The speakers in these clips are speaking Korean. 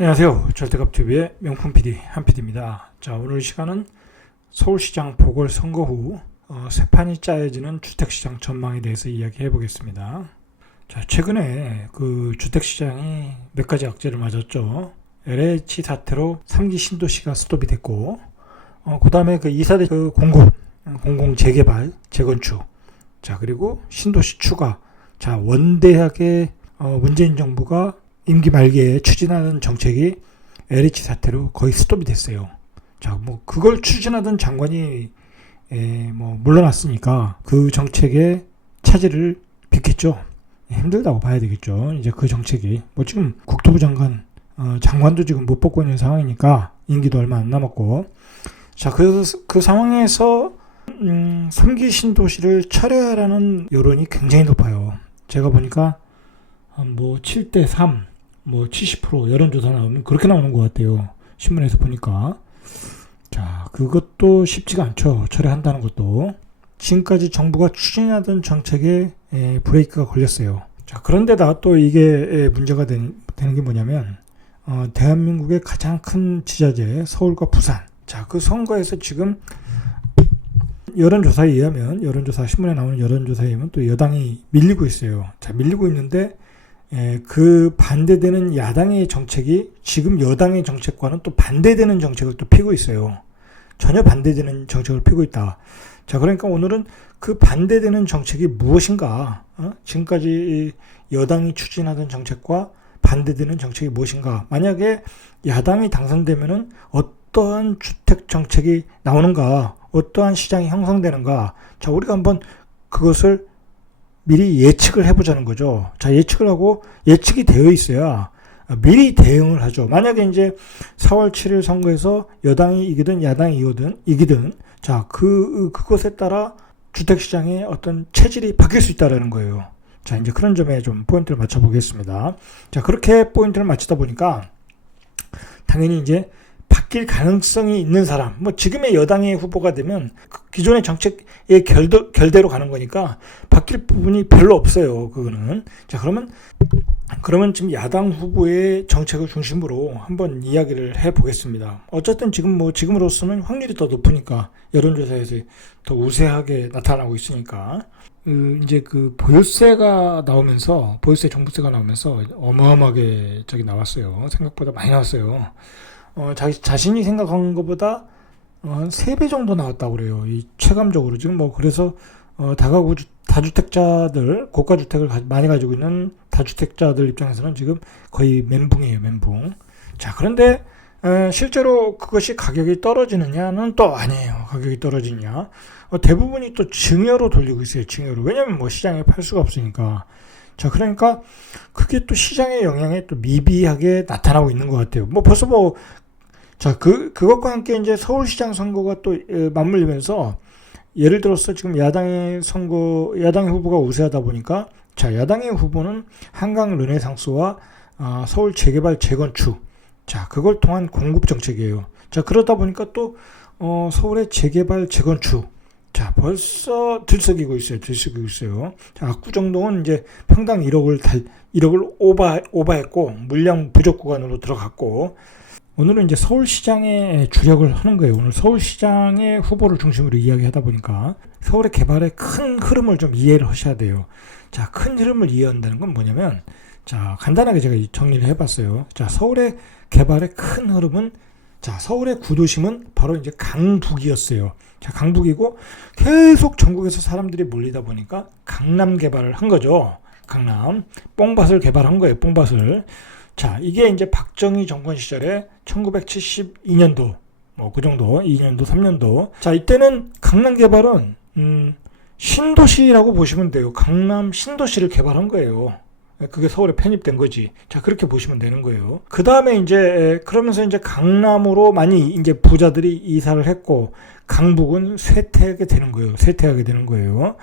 안녕하세요. 절대값TV의 명품 PD 한PD입니다. 자, 오늘 시간은 서울시장 보궐선거 후 새 판이 짜여지는 주택시장 전망에 대해서 이야기해 보겠습니다. 자, 최근에 그 주택시장이 몇 가지 악재를 맞았죠. LH 사태로 3기 신도시가 스톱이 됐고, 그 다음에 그 2사대 그 공공 재개발, 재건축, 자, 그리고 신도시 추가, 자, 원대하게 문재인 정부가 임기 말기에 추진하는 정책이 LH 사태로 거의 스톱이 됐어요. 자, 뭐 그걸 추진하던 장관이 물러났으니까 그 정책의 차질을 빚겠죠. 힘들다고 봐야 되겠죠. 이제 그 정책이 지금 국토부 장관도 지금 못 뽑고 있는 상황이니까 임기도 얼마 안 남았고, 자, 그 상황에서 3기 신도시를 철회하라는 여론이 굉장히 높아요. 제가 보니까 7대3 70% 여론조사 나오면 그렇게 나오는 것 같아요. 신문에서 보니까. 자, 그것도 쉽지가 않죠. 철회한다는 것도. 지금까지 정부가 추진하던 정책에 브레이크가 걸렸어요. 자, 그런데다 또 이게 문제가 되는 게 뭐냐면, 대한민국의 가장 큰 지자재 서울과 부산. 자, 그 선거에서 지금 여론조사에 의하면, 신문에 나오는 여론조사에 의하면 또 여당이 밀리고 있어요. 자, 밀리고 있는데 그 반대되는 야당의 정책이 지금 여당의 정책과는 또 반대되는 정책을 또 피고 있어요. 전혀 반대되는 정책을 피고 있다. 자, 그러니까 오늘은 그 반대되는 정책이 무엇인가? 지금까지 여당이 추진하던 정책과 반대되는 정책이 무엇인가? 만약에 야당이 당선되면은 어떠한 주택 정책이 나오는가? 어떠한 시장이 형성되는가? 자, 우리가 한번 그것을 미리 예측을 해보자는 거죠. 자, 예측을 하고 예측이 되어 있어야 미리 대응을 하죠. 만약에 이제 4월 7일 선거에서 여당이 이기든 야당이 이기든 자, 그것에 따라 주택시장의 어떤 체질이 바뀔 수 있다는 거예요. 자, 이제 그런 점에 좀 포인트를 맞춰보겠습니다. 자, 그렇게 포인트를 맞추다 보니까 당연히 이제 바뀔 가능성이 있는 사람, 지금의 여당의 후보가 되면 기존의 정책의 결대로 가는 거니까 바뀔 부분이 별로 없어요. 그거는. 자, 그러면 지금 야당 후보의 정책을 중심으로 한번 이야기를 해보겠습니다. 어쨌든 지금으로서는 확률이 더 높으니까 여론조사에서 더 우세하게 나타나고 있으니까. 이제 그 보유세가 나오면서, 보유세 종부세가 나오면서 어마어마하게 나왔어요. 생각보다 많이 나왔어요. 자신이 생각한 것보다 한 3배 정도 나왔다고 그래요. 체감적으로. 지금 그래서 다가구 다주택자들, 고가주택을 많이 가지고 있는 다주택자들 입장에서는 지금 거의 멘붕이에요, 멘붕. 자, 그런데 실제로 그것이 가격이 떨어지느냐는 또 아니에요. 가격이 떨어지냐. 대부분이 또 증여로 돌리고 있어요, 증여로. 왜냐면 시장에 팔 수가 없으니까. 자, 그러니까 그게 또 시장의 영향에 또 미비하게 나타나고 있는 것 같아요. 벌써 자, 그것과 함께 이제 서울시장 선거가 또 맞물리면서, 예를 들어서 지금 야당의 후보가 우세하다 보니까, 자, 야당의 후보는 한강 르네상스와 서울 재개발 재건축, 자, 그걸 통한 공급 정책이에요. 자, 그러다 보니까 또 서울의 재개발 재건축, 자, 벌써 들썩이고 있어요. 자, 압구정동은 이제 평당 1억을 오버했고, 물량 부족 구간으로 들어갔고, 오늘은 이제 서울시장에 주력을 하는 거예요. 오늘 서울시장의 후보를 중심으로 이야기하다 보니까 서울의 개발의 큰 흐름을 좀 이해를 하셔야 돼요. 자, 큰 흐름을 이해한다는 건 뭐냐면, 자, 간단하게 제가 정리를 해봤어요. 자, 서울의 개발의 큰 흐름은, 자, 서울의 구도심은 바로 이제 강북이었어요. 자, 강북이고 계속 전국에서 사람들이 몰리다 보니까 강남 개발을 한 거죠. 강남 뽕밭을 개발한 거예요. 뽕밭을. 자, 이게 이제 박정희 정권 시절에 1972년도 그 정도, 2년도, 3년도. 자, 이때는 강남 개발은 신도시라고 보시면 돼요. 강남 신도시를 개발한 거예요. 그게 서울에 편입된 거지. 자, 그렇게 보시면 되는 거예요. 그 다음에 이제, 그러면서 이제 강남으로 많이 이제 부자들이 이사를 했고, 강북은 쇠퇴하게 되는 거예요.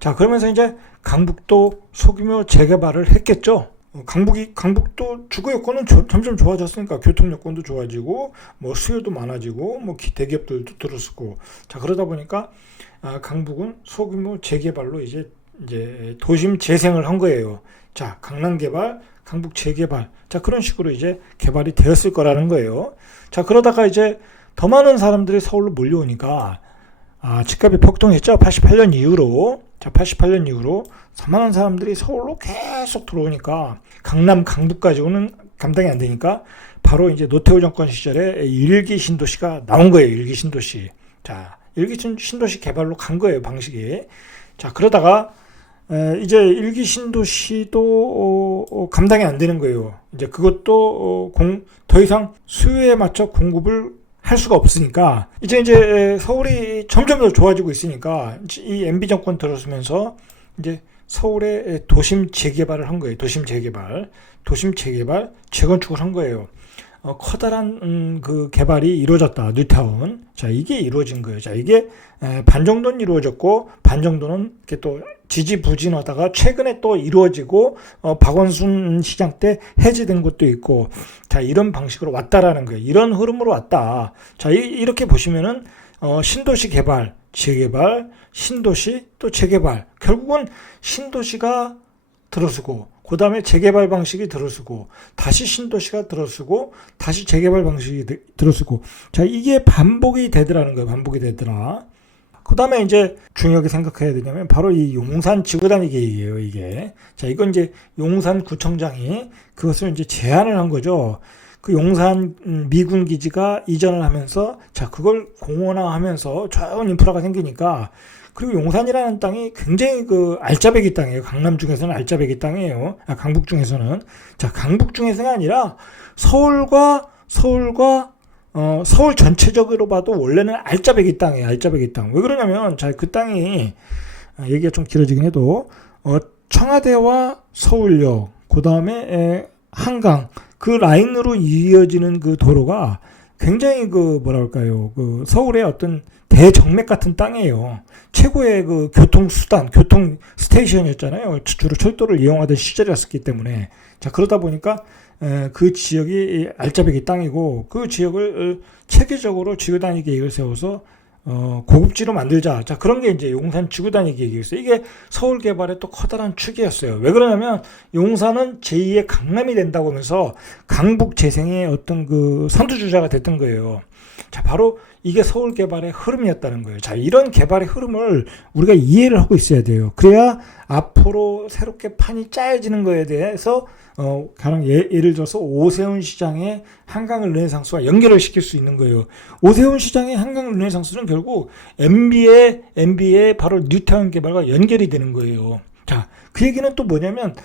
자, 그러면서 이제 강북도 소규모 재개발을 했겠죠. 강북도 주거 여건은 점점 좋아졌으니까 교통 여건도 좋아지고, 수요도 많아지고, 대기업들도 들어서고. 자, 그러다 보니까, 강북은 소규모 재개발로 이제 도심 재생을 한 거예요. 자, 강남 개발, 강북 재개발. 자, 그런 식으로 이제 개발이 되었을 거라는 거예요. 자, 그러다가 이제 더 많은 사람들이 서울로 몰려오니까, 집값이 폭등했죠. 88년 이후로. 자, 88년 이후로 3만원 사람들이 서울로 계속 들어오니까, 강남, 강북까지 오는 감당이 안 되니까, 바로 이제 노태우 정권 시절에 일기 신도시가 나온 거예요. 일기 신도시. 자, 일기 신도시 개발로 간 거예요. 방식이. 자, 그러다가 이제 일기 신도시도 감당이 안 되는 거예요. 이제 그것도 더 이상 수요에 맞춰 공급을 할 수가 없으니까 이제 서울이 점점 더 좋아지고 있으니까 이 MB 정권 들어서면서 이제 서울의 도심 재개발을 한 거예요. 도심 재개발, 재건축을 한 거예요. 커다란 그 개발이 이루어졌다. 뉴타운. 자, 이게 이루어진 거예요. 자, 이게 반 정도는 이루어졌고 반 정도는 이렇게 또 지지부진하다가 최근에 또 이루어지고 박원순 시장 때 해제된 것도 있고, 자, 이런 방식으로 왔다라는 거예요. 이런 흐름으로 왔다. 자, 이렇게 보시면은 신도시 개발, 재개발, 신도시 또 재개발. 결국은 신도시가 들어서고 그 다음에 재개발 방식이 들어서고 다시 신도시가 들어서고 다시 재개발 방식이 들어서고, 자, 이게 반복이 되더라는 거예요. 반복이 되더라. 그 다음에 이제 중요하게 생각해야 되냐면 바로 이 용산 지구 단위계획이에요. 이게. 자, 이건 이제 용산구청장이 그것을 이제 제안을 한 거죠. 그 용산 미군 기지가 이전을 하면서, 자, 그걸 공원화하면서 좋은 인프라가 생기니까, 그리고 용산이라는 땅이 굉장히 그 알짜배기 땅이에요. 강남 중에서는 알짜배기 땅이에요. 강북 중에서는. 자, 강북 중에서가 아니라 서울과 서울 전체적으로 봐도 원래는 알짜배기 땅이에요. 알짜배기 땅. 왜 그러냐면, 자, 그 땅이 얘기가 좀 길어지긴 해도 청와대와 서울역, 그 다음에 한강, 그 라인으로 이어지는 그 도로가 굉장히 그 뭐랄까요, 그 서울의 어떤 대정맥 같은 땅이에요. 최고의 그 교통수단, 교통 스테이션이었잖아요. 주로 철도를 이용하던 시절이었기 때문에. 자, 그러다 보니까 그 지역이 알짜배기 땅이고, 그 지역을 체계적으로 지구단위 계획을 세워서 고급지로 만들자. 자, 그런 게 이제 용산 지구단위 계획이었어요. 이게 서울 개발의 또 커다란 축이었어요. 왜 그러냐면 용산은 제2의 강남이 된다고 하면서 강북 재생의 어떤 그 선두주자가 됐던 거예요. 자, 바로 이게 서울 개발의 흐름이었다는 거예요. 자, 이런 개발의 흐름을 우리가 이해를 하고 있어야 돼요. 그래야 앞으로 새롭게 판이 짜여지는 거에 대해서 가령 예를 들어서 오세훈 시장의 한강 르네상스와 연결을 시킬 수 있는 거예요. 오세훈 시장의 한강 르네상스는 결국 MB의 바로 뉴타운 개발과 연결이 되는 거예요. 자, 그 얘기는 또 뭐냐면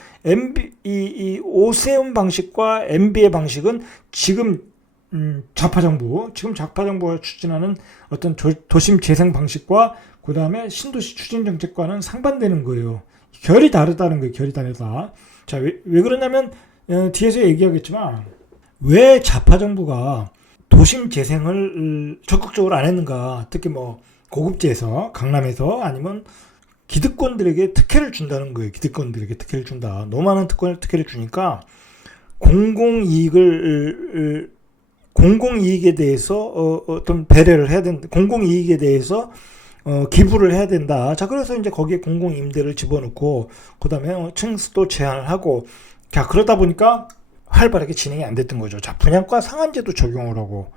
이 오세훈 방식과 MB의 방식은 지금 좌파 정부가 추진하는 어떤 도심 재생 방식과 그 다음에 신도시 추진 정책과는 상반되는 거예요. 결이 다르다는 거예요. 결이 다르다. 자, 왜 그러냐면 뒤에서 얘기하겠지만 왜 좌파 정부가 도심 재생을 적극적으로 안 했는가? 특히 뭐 고급지에서, 강남에서, 아니면 기득권들에게 특혜를 준다는 거예요. 기득권들에게 특혜를 준다. 너무 많은 특혜를 주니까 공공이익에 대해서 어떤 배려를 해야 된다. 공공이익에 대해서 기부를 해야 된다. 자, 그래서 이제 거기에 공공임대를 집어넣고, 그 다음에 층수도 제한을 하고, 자, 그러다 보니까 활발하게 진행이 안 됐던 거죠. 자, 분양가 상한제도 적용을 하고,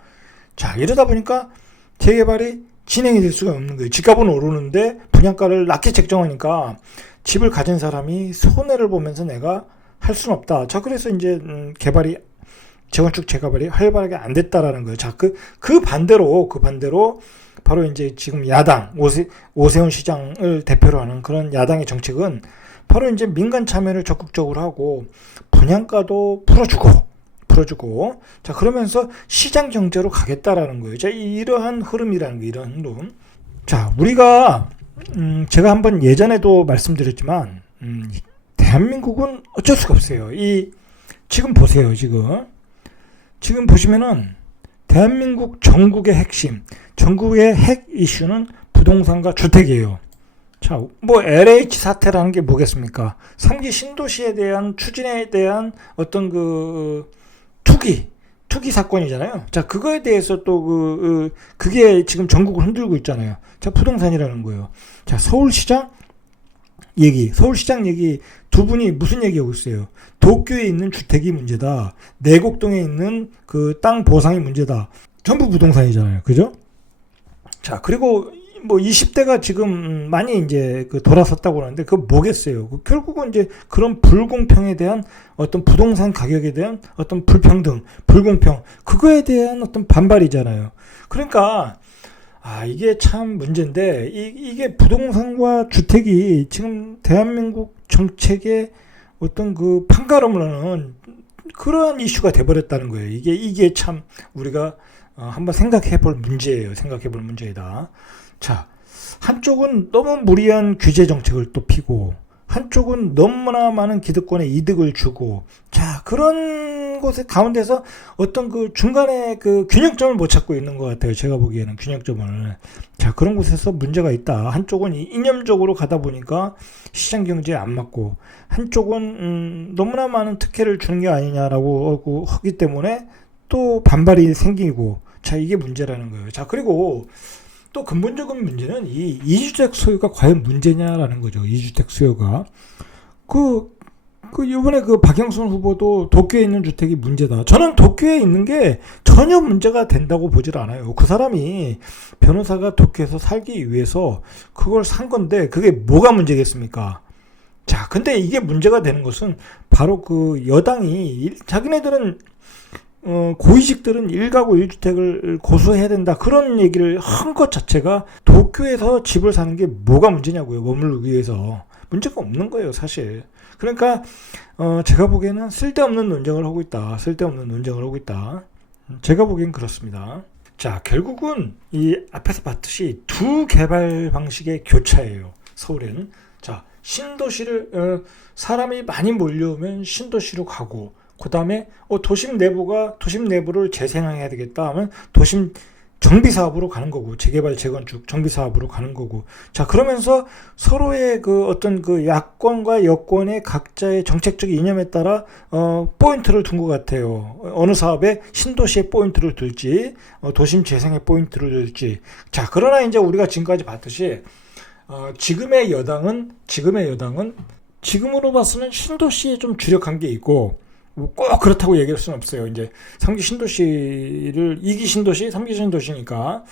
자, 이러다 보니까 재개발이 진행이 될 수가 없는 거예요. 집값은 오르는데 분양가를 낮게 책정하니까 집을 가진 사람이 손해를 보면서 내가 할 수는 없다. 자, 그래서 이제 재건축 재개발이 활발하게 안 됐다라는 거예요. 자, 그 반대로 바로 이제 지금 야당, 오세훈 시장을 대표로 하는 그런 야당의 정책은 바로 이제 민간 참여를 적극적으로 하고 분양가도 풀어주고, 자, 그러면서 시장 경제로 가겠다라는 거예요. 자, 이러한 흐름이라는 거예요. 이러한 흐름. 자, 우리가, 제가 한번 예전에도 말씀드렸지만, 대한민국은 어쩔 수가 없어요. 지금 보세요, 지금 보시면은, 대한민국 전국의 핵심, 전국의 핵 이슈는 부동산과 주택이에요. 자, 뭐 LH 사태라는 게 뭐겠습니까? 3기 신도시에 대한 추진에 대한 어떤 투기 사건이잖아요. 자, 그거에 대해서 또 그게 지금 전국을 흔들고 있잖아요. 자, 부동산이라는 거예요. 자, 서울시장 얘기, 서울시장 얘기 두 분이 무슨 얘기하고 있어요? 도쿄에 있는 주택이 문제다. 내곡동에 있는 그 땅 보상이 문제다. 전부 부동산이잖아요. 그죠? 자, 그리고 뭐 20대가 지금 많이 이제 그 돌아섰다고 하는데 그거 뭐겠어요? 결국은 이제 그런 불공평에 대한 어떤 부동산 가격에 대한 어떤 불평등, 불공평, 그거에 대한 어떤 반발이잖아요. 그러니까 이게 참 문제인데 이게 부동산과 주택이 지금 대한민국 정책의 어떤 그 판가름을 하는 그러한 이슈가 돼버렸다는 거예요. 이게 참 우리가 한번 생각해 볼 문제예요. 생각해 볼 문제이다. 자, 한쪽은 너무 무리한 규제 정책을 또 피고, 한쪽은 너무나 많은 기득권에 이득을 주고, 자, 그런 곳에 가운데서 어떤 그 중간에 그 균형점을 못 찾고 있는 것 같아요. 제가 보기에는 균형점을. 자, 그런 곳에서 문제가 있다. 한쪽은 이념적으로 가다 보니까 시장 경제에 안 맞고, 한쪽은 너무나 많은 특혜를 주는 게 아니냐라고 하기 때문에 또 반발이 생기고, 자, 이게 문제라는 거예요. 자, 그리고 또 근본적인 문제는 이 이주택 수요가 과연 문제냐라는 거죠. 이주택 수요가. 이번에 그 박영선 후보도 도쿄에 있는 주택이 문제다. 저는 도쿄에 있는 게 전혀 문제가 된다고 보질 않아요. 그 사람이 변호사가 도쿄에서 살기 위해서 그걸 산 건데 그게 뭐가 문제겠습니까? 자, 근데 이게 문제가 되는 것은 바로 그 여당이 자기네들은 고위직들은 1가구 1주택을 고수해야 된다. 그런 얘기를 한 것 자체가 도쿄에서 집을 사는 게 뭐가 문제냐고요. 머물기 위해서. 문제가 없는 거예요, 사실. 그러니까 제가 보기에는 쓸데없는 논쟁을 하고 있다. 쓸데없는 논쟁을 하고 있다. 제가 보기엔 그렇습니다. 자, 결국은 이 앞에서 봤듯이 두 개발 방식의 교차예요. 서울에는. 자, 신도시를 사람이 많이 몰려오면 신도시로 가고, 그 다음에 도심 내부를 재생해야 되겠다 하면 도심 정비사업으로 가는 거고, 재개발 재건축 정비사업으로 가는 거고. 자, 그러면서 서로의 그 어떤 그 야권과 여권의 각자의 정책적 이념에 따라 포인트를 둔 것 같아요. 어느 사업에 신도시에 포인트를 둘지, 도심 재생에 포인트를 둘지. 자, 그러나 이제 우리가 지금까지 봤듯이 지금의 여당은 지금으로 봐서는 신도시에 좀 주력한 게 있고, 꼭 그렇다고 얘기할 수는 없어요. 이제 3기 신도시를 2기 신도시, 3기 신도시니까.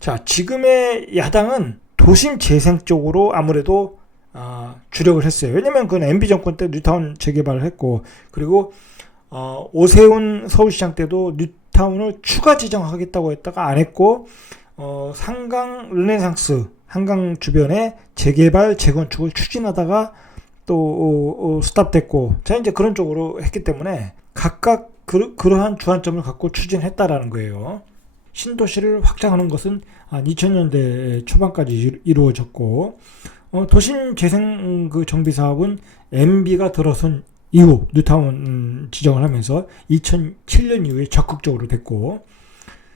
자, 지금의 야당은 도심 재생 쪽으로 아무래도 주력을 했어요. 왜냐면 그건 MB 정권 때 뉴타운 재개발을 했고, 그리고 오세훈 서울시장 때도 뉴타운을 추가 지정하겠다고 했다가 안 했고, 상강 르네상스 한강 주변에 재개발 재건축을 추진하다가 또 스탑됐고, 자, 이제 그런 쪽으로 했기 때문에 각각 그러한 주안점을 갖고 추진했다라는 거예요. 신도시를 확장하는 것은 2000년대 초반까지 이루어졌고, 도심 재생 그 정비 사업은 MB가 들어선 이후 뉴타운 지정을 하면서 2007년 이후에 적극적으로 됐고,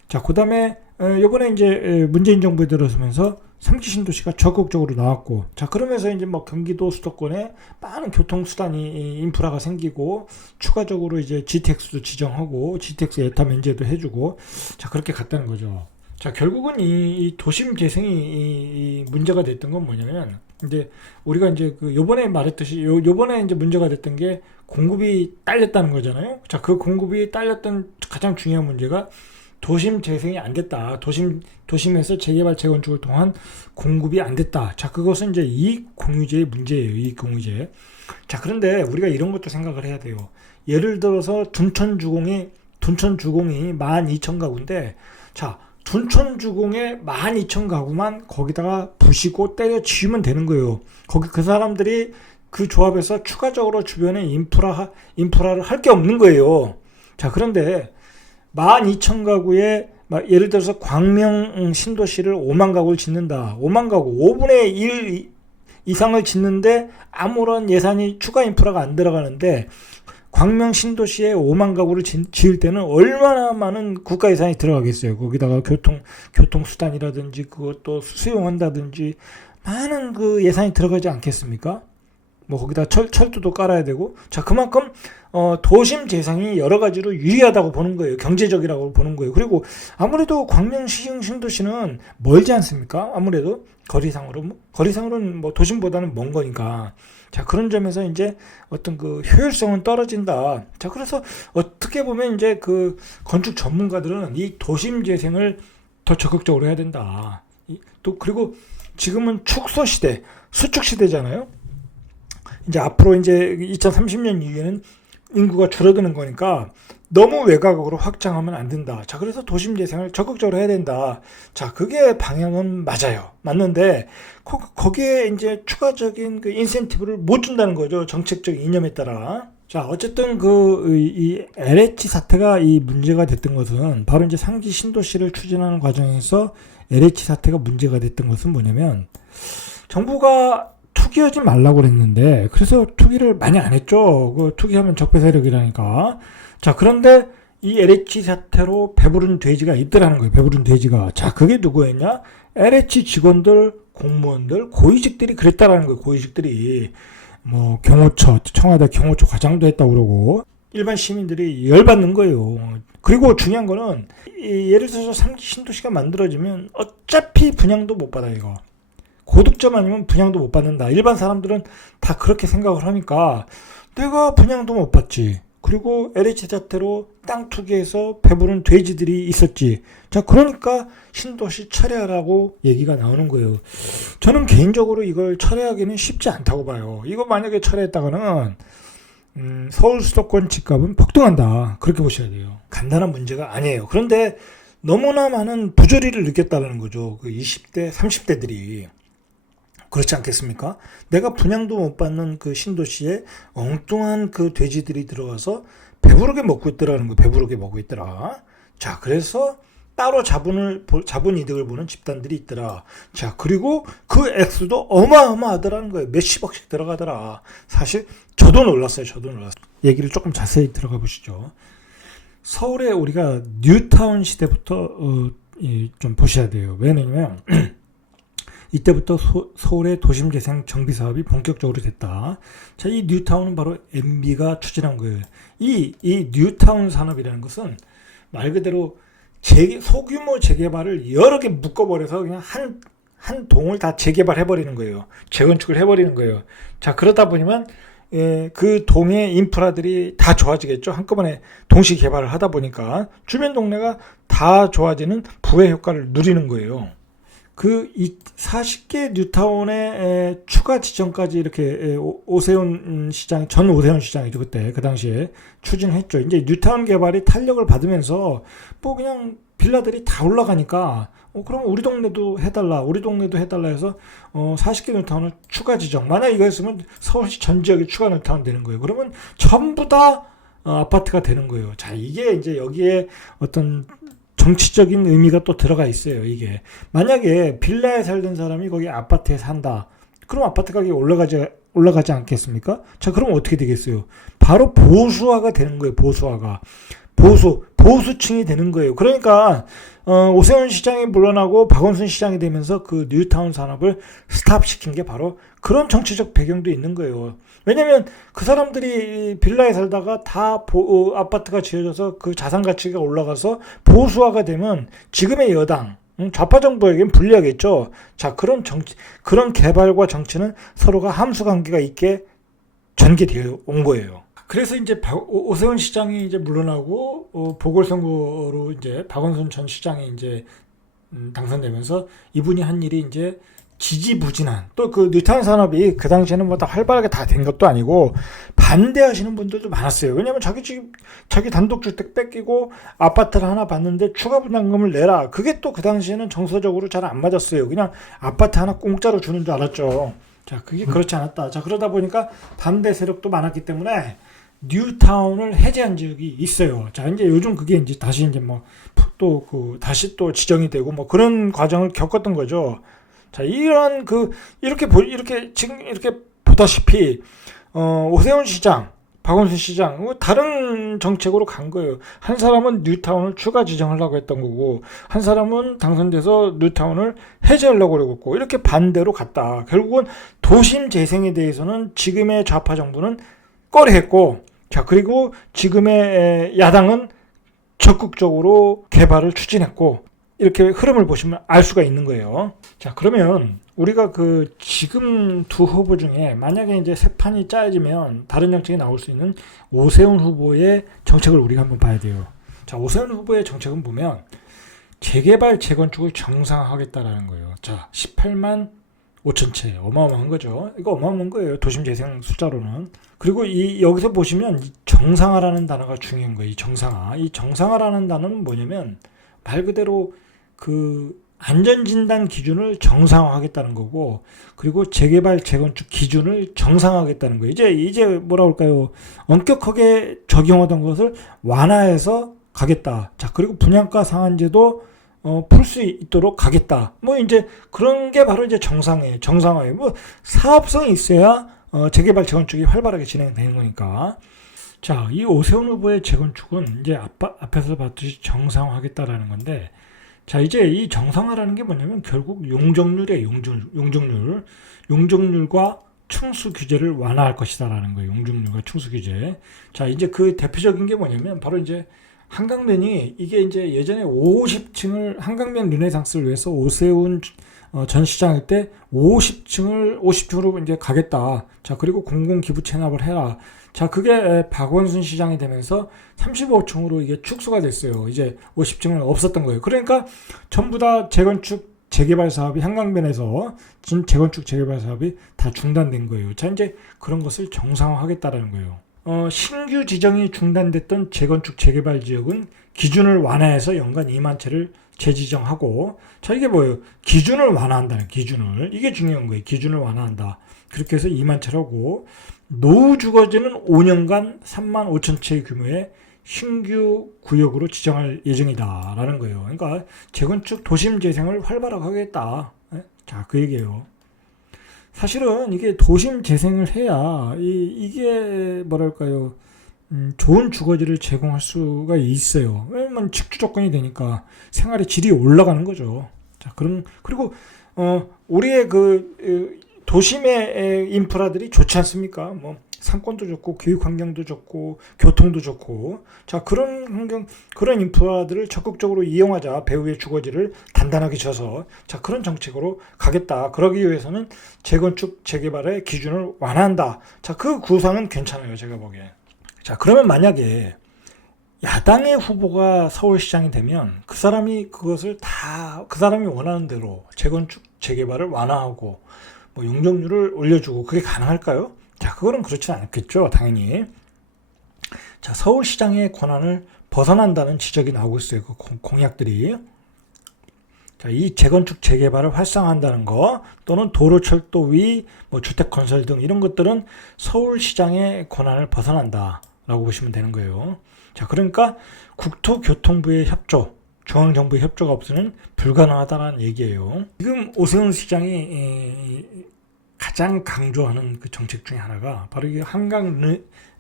자, 그 다음에 이번에 이제 문재인 정부에 들어서면서 3기 신도시가 적극적으로 나왔고, 자, 그러면서 이제 뭐 경기도 수도권에 많은 교통수단이 인프라가 생기고, 추가적으로 이제 GTX도 지정하고, GTX 예타 면제도 해주고, 자, 그렇게 갔다는 거죠. 자, 결국은 이 도심 재생이 문제가 됐던 건 뭐냐면, 이제 우리가 이제 그 요번에 말했듯이 요번에 이제 문제가 됐던 게 공급이 딸렸다는 거잖아요. 자, 그 공급이 딸렸던 가장 중요한 문제가 도심 재생이 안 됐다. 도심에서 재개발 재건축을 통한 공급이 안 됐다. 자, 그것은 이제 이익 공유제의 문제예요. 이익 공유제. 자, 그런데 우리가 이런 것도 생각을 해야 돼요. 예를 들어서 둔천 주공이 12,000가구인데, 자, 둔천 주공의 12,000가구만 거기다가 부시고 때려치우면 되는 거예요. 거기 그 사람들이 그 조합에서 추가적으로 주변에 인프라를 할 게 없는 거예요. 자, 그런데 12,000가구에 예를 들어서 광명 신도시를 5만 가구를 짓는다. 5만 가구, 5분의 1 이상을 짓는데 아무런 예산이 추가 인프라가 안 들어가는데, 광명 신도시에 5만 가구를 지을 때는 얼마나 많은 국가 예산이 들어가겠어요. 거기다가 교통수단이라든지 그것도 수용한다든지 많은 그 예산이 들어가지 않겠습니까? 뭐 거기다 철도도 깔아야 되고, 자 그만큼 도심 재생이 여러 가지로 유리하다고 보는 거예요. 경제적이라고 보는 거예요. 그리고 아무래도 광명시, 신도시는 멀지 않습니까? 아무래도 거리상으로는 뭐 도심보다는 먼 거니까. 자, 그런 점에서 이제 어떤 그 효율성은 떨어진다. 자, 그래서 어떻게 보면 이제 그 건축 전문가들은 이 도심 재생을 더 적극적으로 해야 된다. 또 그리고 지금은 축소 시대, 수축 시대잖아요. 이제 앞으로 이제 2030년 이후에는 인구가 줄어드는 거니까 너무 외곽으로 확장하면 안 된다. 자, 그래서 도심 재생을 적극적으로 해야 된다. 자, 그게 방향은 맞아요. 맞는데 거기에 이제 추가적인 그 인센티브를 못 준다는 거죠. 정책적 이념에 따라. 자, 어쨌든 이 LH 사태가 이 문제가 됐던 것은 바로 이제 상기 신도시를 추진하는 과정에서 LH 사태가 문제가 됐던 것은 뭐냐면, 정부가 투기하지 말라고 그랬는데 그래서 투기를 많이 안 했죠. 그 투기하면 적폐 세력이라니까. 자, 그런데 이 LH 사태로 배부른 돼지가 있더라는 거예요. 배부른 돼지가. 자, 그게 누구였냐? LH 직원들, 공무원들, 고위직들이 그랬다라는 거예요. 고위직들이. 뭐 청와대 경호처 과장도 했다고 그러고 일반 시민들이 열받는 거예요. 그리고 중요한 거는 예를 들어서 상기 신도시가 만들어지면 어차피 분양도 못 받아. 이거 고득점 아니면 분양도 못 받는다. 일반 사람들은 다 그렇게 생각을 하니까 내가 분양도 못 받지. 그리고 LH 사태로 땅 투기해서 배부른 돼지들이 있었지. 자, 그러니까 신도시 철회하라고 얘기가 나오는 거예요. 저는 개인적으로 이걸 철회하기는 쉽지 않다고 봐요. 이거 만약에 철회했다가는 서울 수도권 집값은 폭등한다. 그렇게 보셔야 돼요. 간단한 문제가 아니에요. 그런데 너무나 많은 부조리를 느꼈다는 거죠. 그 20대, 30대들이. 그렇지 않겠습니까? 내가 분양도 못 받는 그 신도시에 엉뚱한 그 돼지들이 들어가서 배부르게 먹고 있더라는 거, 배부르게 먹고 있더라. 자, 그래서 따로 자본 이득을 보는 집단들이 있더라. 자, 그리고 그 액수도 어마어마하더라는 거예요. 몇십억씩 들어가더라. 사실 저도 놀랐어요. 얘기를 조금 자세히 들어가 보시죠. 서울에 우리가 뉴타운 시대부터 좀 보셔야 돼요. 왜냐면 이때부터 서울의 도심재생 정비 사업이 본격적으로 됐다. 자, 이 뉴타운은 바로 MB가 추진한 거예요. 이 뉴타운 산업이라는 것은 말 그대로 소규모 재개발을 여러 개 묶어버려서 그냥 한 동을 다 재개발해버리는 거예요. 재건축을 해버리는 거예요. 자, 그러다 보니만 그 동의 인프라들이 다 좋아지겠죠. 한꺼번에 동시 개발을 하다 보니까 주변 동네가 다 좋아지는 부의 효과를 누리는 거예요. 그 40개 뉴타운의 추가 지정까지 이렇게 오세훈 시장, 전 오세훈 시장이죠. 그때 그 당시에 추진했죠. 이제 뉴타운 개발이 탄력을 받으면서 뭐 그냥 빌라들이 다 올라가니까 그럼 우리 동네도 해달라 해서 40개 뉴타운을 추가 지정. 만약 이거 했으면 서울시 전 지역에 추가 뉴타운 되는 거예요. 그러면 전부 다 아파트가 되는 거예요. 자, 이게 이제 여기에 어떤 정치적인 의미가 또 들어가 있어요. 이게 만약에 빌라에 살던 사람이 거기 아파트에 산다. 그럼 아파트 가격이 올라가지 않겠습니까? 자, 그럼 어떻게 되겠어요? 바로 보수화가 되는 거예요. 보수층이 되는 거예요. 그러니까 오세훈 시장이 물러나고 박원순 시장이 되면서 그 뉴타운 산업을 스탑시킨 게 바로 그런 정치적 배경도 있는 거예요. 왜냐면 그 사람들이 빌라에 살다가 다 아파트가 지어져서 그 자산 가치가 올라가서 보수화가 되면 지금의 여당 좌파 정부에겐 불리하겠죠. 자, 그런 개발과 정치는 서로가 함수 관계가 있게 전개되어 온 거예요. 그래서 이제 오세훈 시장이 이제 물러나고 보궐선거로 이제 박원순 전 시장이 이제 당선되면서 이분이 한 일이 이제 지지부진한, 또 그 뉴타운 산업이 그 당시에는 뭐 다 활발하게 다 된 것도 아니고 반대하시는 분들도 많았어요. 왜냐면 자기 단독주택 뺏기고 아파트를 하나 받는데 추가 분양금을 내라. 그게 또 그 당시에는 정서적으로 잘 안 맞았어요. 그냥 아파트 하나 공짜로 주는 줄 알았죠. 자, 그게 그렇지 않았다. 자, 그러다 보니까 반대 세력도 많았기 때문에 뉴타운을 해제한 지역이 있어요. 자, 이제 요즘 그게 이제 다시 이제 다시 또 지정이 되고 뭐 그런 과정을 겪었던 거죠. 자, 이렇게 지금 이렇게 보다시피 오세훈 시장 박원순 시장 다른 정책으로 간 거예요. 한 사람은 뉴타운을 추가 지정하려고 했던 거고, 한 사람은 당선돼서 뉴타운을 해제하려고 그러고, 이렇게 반대로 갔다. 결국은 도심 재생에 대해서는 지금의 좌파 정부는 꺼려했고, 자, 그리고 지금의 야당은 적극적으로 개발을 추진했고, 이렇게 흐름을 보시면 알 수가 있는 거예요. 자, 그러면 우리가 그 지금 두 후보 중에 만약에 이제 세 판이 짜여지면 다른 정책이 나올 수 있는 오세훈 후보의 정책을 우리가 한번 봐야 돼요. 자, 오세훈 후보의 정책은 보면 재개발 재건축을 정상화하겠다라는 거예요. 자, 18만 5천 채. 어마어마한 거죠. 이거 어마어마한 거예요. 도심 재생 숫자로는. 그리고 여기서 보시면 이 정상화라는 단어가 중요한 거예요. 이 정상화. 이 정상화라는 단어는 뭐냐면 말 그대로 그 안전진단 기준을 정상화하겠다는 거고, 그리고 재개발 재건축 기준을 정상화하겠다는 거예요. 이제 뭐라 그럴까요? 엄격하게 적용하던 것을 완화해서 가겠다. 자, 그리고 분양가 상한제도 풀 수 있도록 가겠다. 뭐 이제 그런 게 바로 이제 정상화예요. 뭐 사업성이 있어야 재개발 재건축이 활발하게 진행되는 거니까. 자, 이 오세훈 후보의 재건축은 이제 앞에서 봤듯이 정상화하겠다라는 건데, 자, 이제 이 정상화라는 게 뭐냐면 결국 용적률이에요. 용적률과 충수 규제를 완화할 것이다라는 거예요. 용적률과 충수 규제. 자, 이제 그 대표적인 게 뭐냐면 바로 이제 한강변이, 이게 이제 예전에 50층을 한강변 르네상스를 위해서 오세훈 전 시장일 때 50층으로 이제 가겠다. 자, 그리고 공공기부 체납을 해라. 자, 그게 박원순 시장이 되면서 35층으로 이게 축소가 됐어요. 이제 50층은 없었던 거예요. 그러니까 전부 다 재건축 재개발 사업이 한강변에서 재건축 재개발 사업이 다 중단된 거예요. 자, 이제 그런 것을 정상화하겠다라는 거예요. 신규 지정이 중단됐던 재건축 재개발 지역은 기준을 완화해서 연간 2만 채를 재지정하고, 자, 이게 뭐예요? 기준을 완화한다는, 기준을. 이게 중요한 거예요. 기준을 완화한다. 그렇게 해서 2만 채라고, 노후 주거지는 5년간 3만 5천 채 규모의 신규 구역으로 지정할 예정이다 라는 거예요. 그러니까 재건축 도심 재생을 활발하게 하겠다. 자, 그 얘기예요. 사실은 이게 도심 재생을 해야 이게 뭐랄까요, 좋은 주거지를 제공할 수가 있어요. 왜냐면 직주 조건이 되니까 생활의 질이 올라가는 거죠. 자, 그리고 우리의 도심의 인프라들이 좋지 않습니까? 뭐 상권도 좋고 교육 환경도 좋고 교통도 좋고, 자, 그런 인프라들을 적극적으로 이용하자. 배후의 주거지를 단단하게 져서, 자, 그런 정책으로 가겠다. 그러기 위해서는 재건축 재개발의 기준을 완화한다. 자, 그 구상은 괜찮아요, 제가 보기에. 자, 그러면 만약에 야당의 후보가 서울시장이 되면 그 사람이 그 사람이 원하는 대로 재건축 재개발을 완화하고 뭐 용적률을 올려주고 그게 가능할까요? 자, 그거는 그렇지 않겠죠, 당연히. 자, 서울시장의 권한을 벗어난다는 지적이 나오고 있어요, 그 공약들이. 자, 이 재건축 재개발을 활성화한다는 거, 또는 도로, 철도 위, 뭐 주택 건설 등 이런 것들은 서울시장의 권한을 벗어난다라고 보시면 되는 거예요. 자, 그러니까 국토교통부의 협조, 중앙정부의 협조가 없으면 불가능하다는 얘기예요. 지금 오세훈 시장이 가장 강조하는 그 정책 중에 하나가 바로 이 한강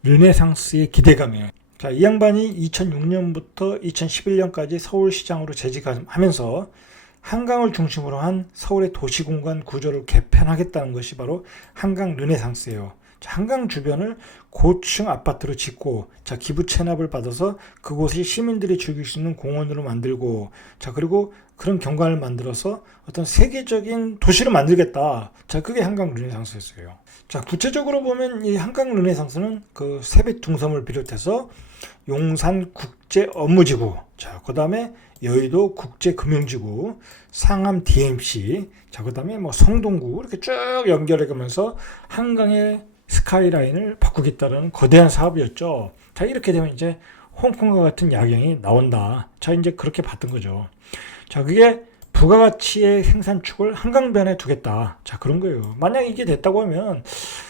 르네상스의 기대감이에요. 자, 이 양반이 2006년부터 2011년까지 서울시장으로 재직하면서 한강을 중심으로 한 서울의 도시공간 구조를 개편하겠다는 것이 바로 한강 르네상스예요. 자, 한강 주변을 고층 아파트로 짓고, 자, 기부 체납을 받아서 그곳을 시민들이 즐길 수 있는 공원으로 만들고, 자, 그리고 그런 경관을 만들어서 어떤 세계적인 도시를 만들겠다. 자, 그게 한강 르네상스였어요. 자, 구체적으로 보면 이 한강 르네상스는 그 세빛둥섬을 비롯해서 용산 국제업무지구, 자, 그 다음에 여의도 국제금융지구, 상암 DMC, 자, 그 다음에 뭐 성동구, 이렇게 쭉 연결해가면서 한강의 스카이라인을 바꾸겠다는 거대한 사업이었죠. 자, 이렇게 되면 이제 홍콩과 같은 야경이 나온다. 자, 이제 그렇게 봤던 거죠. 자, 그게 부가가치의 생산축을 한강변에 두겠다. 자, 그런 거예요. 만약 이게 됐다고 하면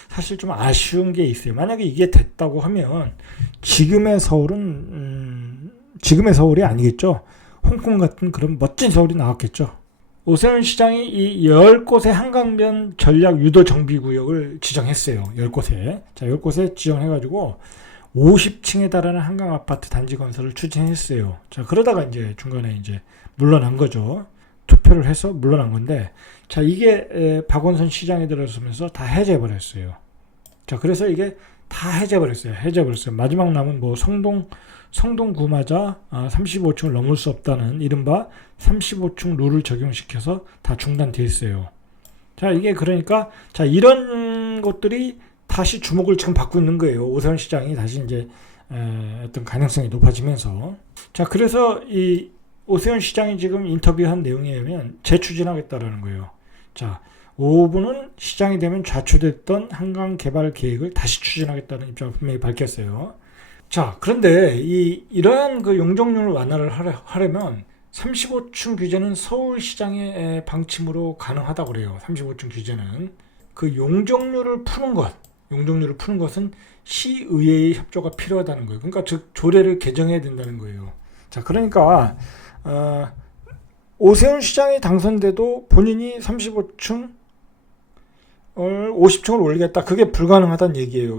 사실 좀 아쉬운 게 있어요. 만약에 이게 됐다고 하면 지금의 서울이 아니겠죠. 홍콩 같은 그런 멋진 서울이 나왔겠죠. 오세훈 시장이 이 10곳의 한강변 전략 유도 정비 구역을 지정했어요. 10곳에. 자, 10곳에 지정해가지고 50층에 달하는 한강 아파트 단지 건설을 추진했어요. 자, 그러다가 이제 중간에 이제 물러난 거죠. 투표를 해서 물러난 건데, 자, 이게 박원순 시장이 들어서면서 다 해제해버렸어요. 자, 그래서 이게 다 해제해버렸어요. 마지막 남은 뭐 성동구마저 35층을 넘을 수 없다는 이른바 35층 룰을 적용시켜서 다 중단돼 있어요. 자, 이게 그러니까, 자, 이런 것들이 다시 주목을 지금 받고 있는 거예요. 오세훈 시장이 다시 이제 어떤 가능성이 높아지면서. 자, 그래서 이 오세훈 시장이 지금 인터뷰한 내용에 의하면 재추진하겠다라는 거예요. 자, 5부는 시장이 되면 좌초됐던 한강 개발 계획을 다시 추진하겠다는 입장을 분명히 밝혔어요. 자, 그런데 이러한 그 용적률 완화를 하려면 35층 규제는 서울시장의 방침으로 가능하다고 그래요. 35층 규제는 그 용적률을 푸는 것은 시의회의 협조가 필요하다는 거예요. 그러니까 즉 조례를 개정해야 된다는 거예요. 자, 그러니까 오세훈 시장이 당선돼도 본인이 35층 50층을 올리겠다. 그게 불가능하다는 얘기예요.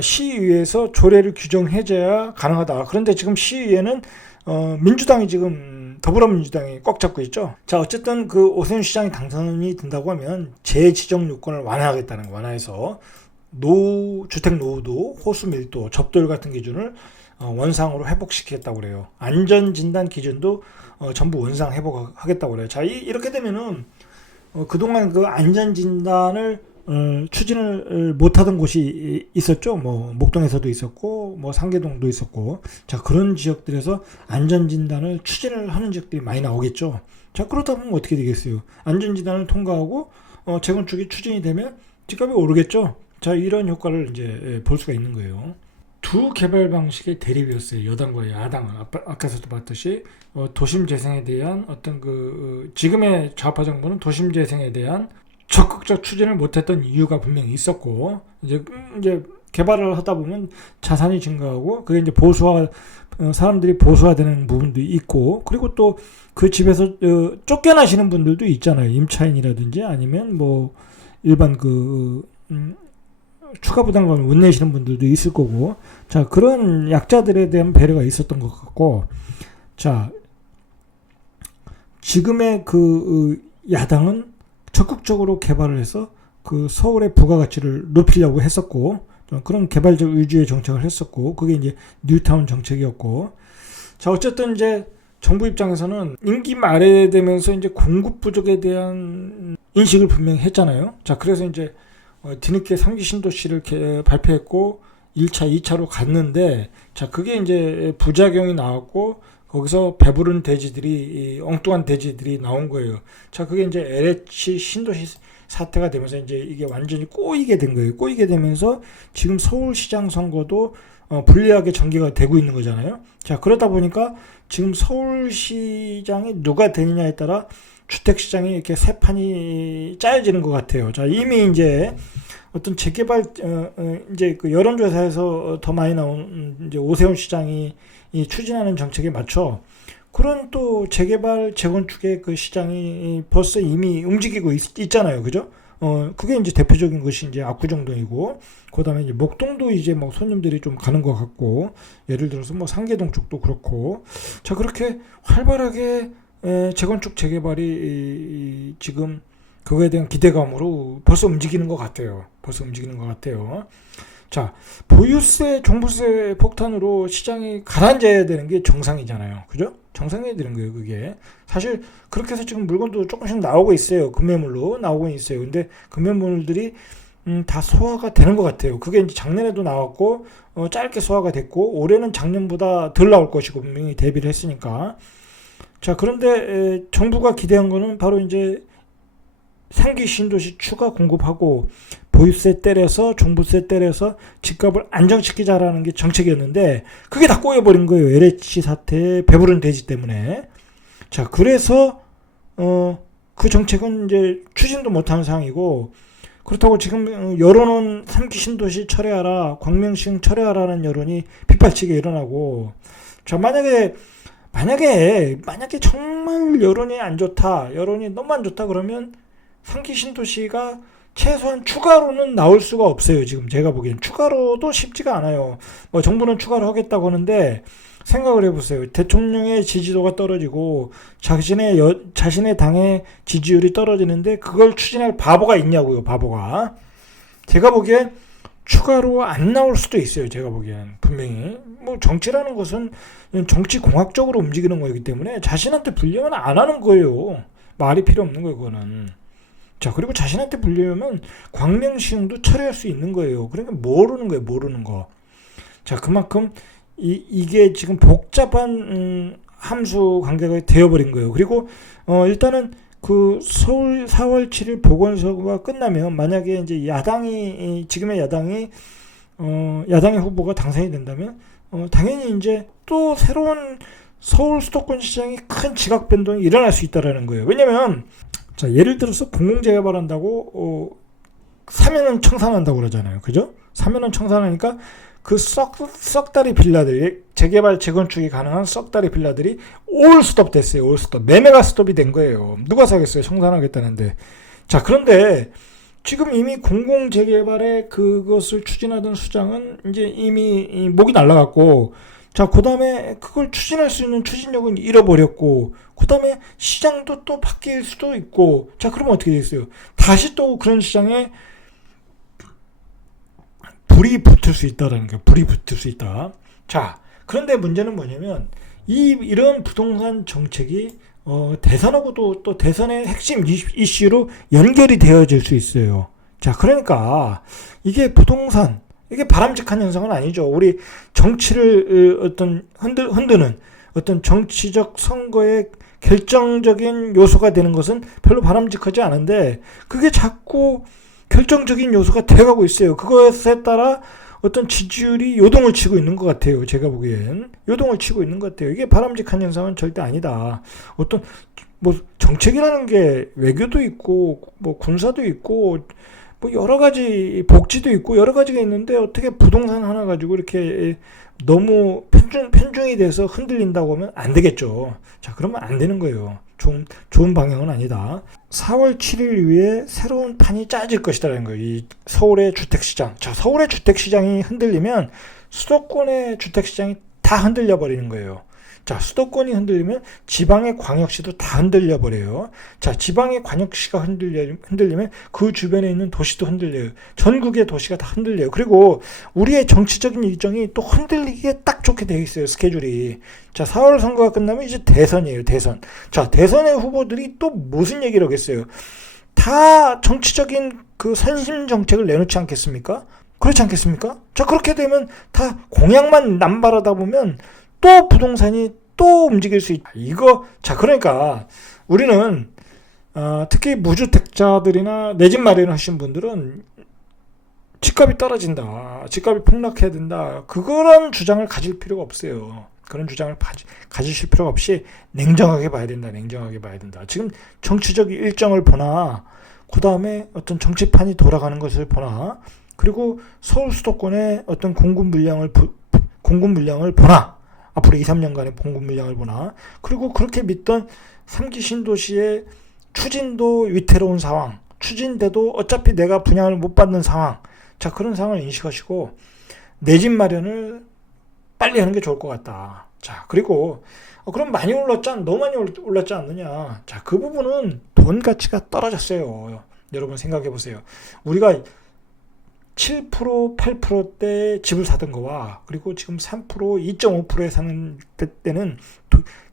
시의회에서 조례를 규정해줘야 가능하다. 그런데 지금 시의회는 민주당이 지금 더불어민주당이 꽉 잡고 있죠. 자, 어쨌든 그 오세훈 시장이 당선이 된다고 하면 재지정 요건을 완화하겠다는 거, 완화해서 주택 노후도, 호수 밀도, 접도율 같은 기준을 원상으로 회복시키겠다고 그래요. 안전진단 기준도 전부 원상 회복하겠다고 그래요. 자, 이렇게 되면은 그동안 그 안전진단을 추진을 못하던 곳이 있었죠. 뭐 목동에서도 있었고, 뭐 상계동도 있었고, 자, 그런 지역들에서 안전진단을 추진을 하는 지역들이 많이 나오겠죠. 자, 그렇다 보면 어떻게 되겠어요? 안전진단을 통과하고 재건축이 추진이 되면 집값이 오르겠죠. 자, 이런 효과를 이제 볼 수가 있는 거예요. 두 개발 방식의 대립이었어요. 여당과 야당은. 아까서도 봤듯이 도심 재생에 대한 어떤 지금의 좌파 정부는 도심 재생에 대한 적극적 추진을 못했던 이유가 분명히 있었고, 이제 개발을 하다 보면 자산이 증가하고, 그게 이제 사람들이 보수화되는 부분도 있고, 그리고 또 그 집에서 쫓겨나시는 분들도 있잖아요. 임차인이라든지 아니면 뭐 일반 추가 부담금을 못 내시는 분들도 있을 거고, 자, 그런 약자들에 대한 배려가 있었던 것 같고, 자, 지금의 야당은 적극적으로 개발을 해서 서울의 부가가치를 높이려고 했었고, 그런 개발적 위주의 정책을 했었고, 그게 이제 뉴타운 정책이었고, 자, 어쨌든 이제 정부 입장에서는 임기 말에 되면서 이제 공급 부족에 대한 인식을 분명히 했잖아요. 자, 그래서 이제 뒤늦게 3기 신도시를 발표했고 1차, 2차로 갔는데, 자, 그게 이제 부작용이 나왔고 거기서 배부른 돼지들이, 엉뚱한 돼지들이 나온 거예요. 자, 그게 이제 LH 신도시 사태가 되면서 이제 이게 완전히 꼬이게 된 거예요. 꼬이게 되면서 지금 서울시장 선거도 불리하게 전개가 되고 있는 거잖아요. 자, 그러다 보니까 지금 서울시장이 누가 되느냐에 따라 주택시장이 이렇게 세 판이 짜여지는 것 같아요. 자, 이미 이제 어떤 재개발, 이제 여론조사에서 더 많이 나온 이제 오세훈 시장이 추진하는 정책에 맞춰 그런 또 재개발, 재건축의 시장이 벌써 이미 움직이고 있잖아요. 그죠? 그게 이제 대표적인 것이 이제 압구정동이고, 그 다음에 이제 목동도 이제 뭐 손님들이 좀 가는 것 같고, 예를 들어서 뭐 상계동 쪽도 그렇고, 자, 그렇게 활발하게 재건축, 재개발이 지금 그거에 대한 기대감으로 벌써 움직이는 것 같아요. 자, 보유세, 종부세 폭탄으로 시장이 가라앉아야 되는 게 정상이잖아요. 그죠? 정상이어야 되는 거예요, 그게. 사실 그렇게 해서 지금 물건도 조금씩 나오고 있어요. 급매물로 나오고 있어요. 근데 급매물들이 다 소화가 되는 것 같아요. 그게 이제 작년에도 나왔고, 짧게 소화가 됐고, 올해는 작년보다 덜 나올 것이고 분명히 대비를 했으니까. 자, 그런데 정부가 기대한 거는 바로 이제 3기 신도시 추가 공급하고 보유세 때려서, 종부세 때려서 집값을 안정시키자라는 게 정책이었는데, 그게 다 꼬여버린 거예요. LH 사태, 배부른 돼지 때문에. 자, 그래서 그 정책은 이제 추진도 못하는 상황이고, 그렇다고 지금 여론은 3기 신도시 철회하라, 광명시흥 철회하라는 여론이 빗발치게 일어나고, 자, 만약에 만약에 정말 여론이 안 좋다, 여론이 너무 안 좋다 그러면 3기 신도시가 최소한 추가로는 나올 수가 없어요. 지금 제가 보기엔 추가로도 쉽지가 않아요. 뭐 정부는 추가로 하겠다고 하는데 생각을 해보세요. 대통령의 지지도가 떨어지고 자신의 당의 지지율이 떨어지는데 그걸 추진할 바보가 있냐고요. 바보가. 제가 보기엔 추가로 안 나올 수도 있어요. 제가 보기엔 분명히 뭐 정치라는 것은 정치 공학적으로 움직이는 거이기 때문에 자신한테 불리하면 안 하는 거예요. 말이 필요 없는 거예요. 그거는. 자, 그리고 자신한테 불리하면 광명시흥도 처리할 수 있는 거예요. 그러니까 모르는 거예요. 모르는 거. 자, 그만큼 이게 지금 복잡한 함수 관계가 되어버린 거예요. 그리고 일단은 그 서울 4월 7일 보궐선거가 끝나면 만약에 이제 지금의 야당의 후보가 당선이 된다면 당연히 이제 또 새로운 서울 수도권 시장이 큰 지각 변동이 일어날 수 있다라는 거예요. 왜냐면 자, 예를 들어서 공공재개발한다고 사면은 청산한다고 그러잖아요. 그죠? 사면은 청산하니까 그 썩다리 빌라들이 재개발 재건축이 가능한 썩다리 빌라들이 올 스톱 됐어요. 올 스톱. 매매가 스톱이 된 거예요. 누가 사겠어요? 청산하겠다는데. 자, 그런데 지금 이미 공공재개발에 그것을 추진하던 수장은 이제 이미 목이 날라갔고, 자, 그 다음에 그걸 추진할 수 있는 추진력은 잃어버렸고, 그 다음에 시장도 또 바뀔 수도 있고, 자, 그러면 어떻게 되겠어요? 다시 또 그런 시장에 불이 붙을 수 있다라는 거예요. 불이 붙을 수 있다. 자, 그런데 문제는 뭐냐면 이런 부동산 정책이 대선하고도 또 대선의 핵심 이슈로 연결이 되어질 수 있어요. 자, 그러니까 이게 부동산 이게 바람직한 현상은 아니죠. 우리 정치를 어떤 흔드는 어떤 정치적 선거의 결정적인 요소가 되는 것은 별로 바람직하지 않은데 그게 자꾸 결정적인 요소가 돼가고 있어요. 그것에 따라 어떤 지지율이 요동을 치고 있는 것 같아요. 제가 보기엔 요동을 치고 있는 것 같아요. 이게 바람직한 현상은 절대 아니다. 어떤 뭐 정책이라는 게 외교도 있고 뭐 군사도 있고 뭐 여러 가지 복지도 있고 여러 가지가 있는데 어떻게 부동산 하나 가지고 이렇게 너무 편중이 돼서 흔들린다고 하면 안 되겠죠. 자, 그러면 안 되는 거예요. 좋은 방향은 아니다. 4월 7일 이후에 새로운 판이 짜질 것이다라는 거예요. 이 서울의 주택시장. 자, 서울의 주택시장이 흔들리면 수도권의 주택시장이 다 흔들려 버리는 거예요. 자, 수도권이 흔들리면 지방의 광역시도 다 흔들려 버려요. 자, 지방의 광역시가 흔들리면 그 주변에 있는 도시도 흔들려요. 전국의 도시가 다 흔들려요. 그리고 우리의 정치적인 일정이 또 흔들리기에 딱 좋게 되어 있어요. 스케줄이. 자, 4월 선거가 끝나면 이제 대선이에요. 대선. 자, 대선의 후보들이 또 무슨 얘기를 하겠어요? 다 정치적인 그 선심 정책을 내놓지 않겠습니까? 그렇지 않겠습니까? 자, 그렇게 되면 다 공약만 남발하다 보면 또 부동산이 또 움직일 수 있다. 자, 그러니까 우리는 특히 무주택자들이나 내 집 마련하신 분들은 집값이 떨어진다. 집값이 폭락해야 된다. 그런 주장을 가질 필요가 없어요. 그런 주장을 가지실 필요가 없이 냉정하게 봐야 된다. 냉정하게 봐야 된다. 지금 정치적 일정을 보나, 그 다음에 어떤 정치판이 돌아가는 것을 보나, 그리고 서울 수도권의 어떤 공급 물량을 보나, 앞으로 2, 3년간의 공급 물량을 보나, 그리고 그렇게 믿던 3기 신도시의 추진도 위태로운 상황, 추진돼도 어차피 내가 분양을 못 받는 상황, 자, 그런 상황을 인식하시고 내 집 마련을 빨리 하는 게 좋을 것 같다. 자, 그리고 그럼 많이 너무 많이 올랐지 않느냐. 자, 그 부분은 돈 가치가 떨어졌어요. 여러분 생각해 보세요. 우리가 7%, 8%대 집을 사던 거와 그리고 지금 3%, 2.5%에 사는 때는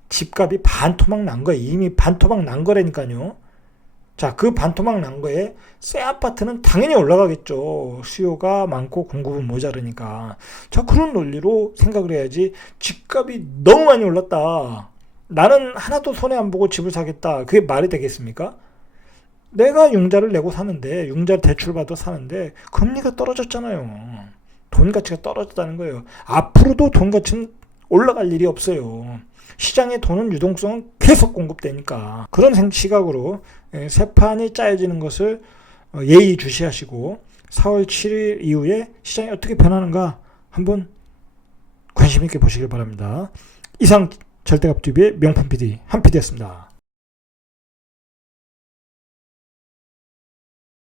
집값이 반토막 난 거예요. 이미 반토막 난 거라니까요. 자, 그 반토막 난 거에 새 아파트는 당연히 올라가겠죠. 수요가 많고 공급은 모자르니까. 자, 그런 논리로 생각을 해야지. 집값이 너무 많이 올랐다. 나는 하나도 손해 안 보고 집을 사겠다. 그게 말이 되겠습니까? 내가 융자를 내고 사는데, 융자 대출받아 사는데 금리가 떨어졌잖아요. 돈 가치가 떨어졌다는 거예요. 앞으로도 돈 가치는 올라갈 일이 없어요. 시장의 돈은 유동성은 계속 공급되니까. 그런 시각으로 새 판이 짜여지는 것을 예의주시하시고 4월 7일 이후에 시장이 어떻게 변하는가 한번 관심 있게 보시길 바랍니다. 이상 절대값TV의 명품 PD 한 PD였습니다.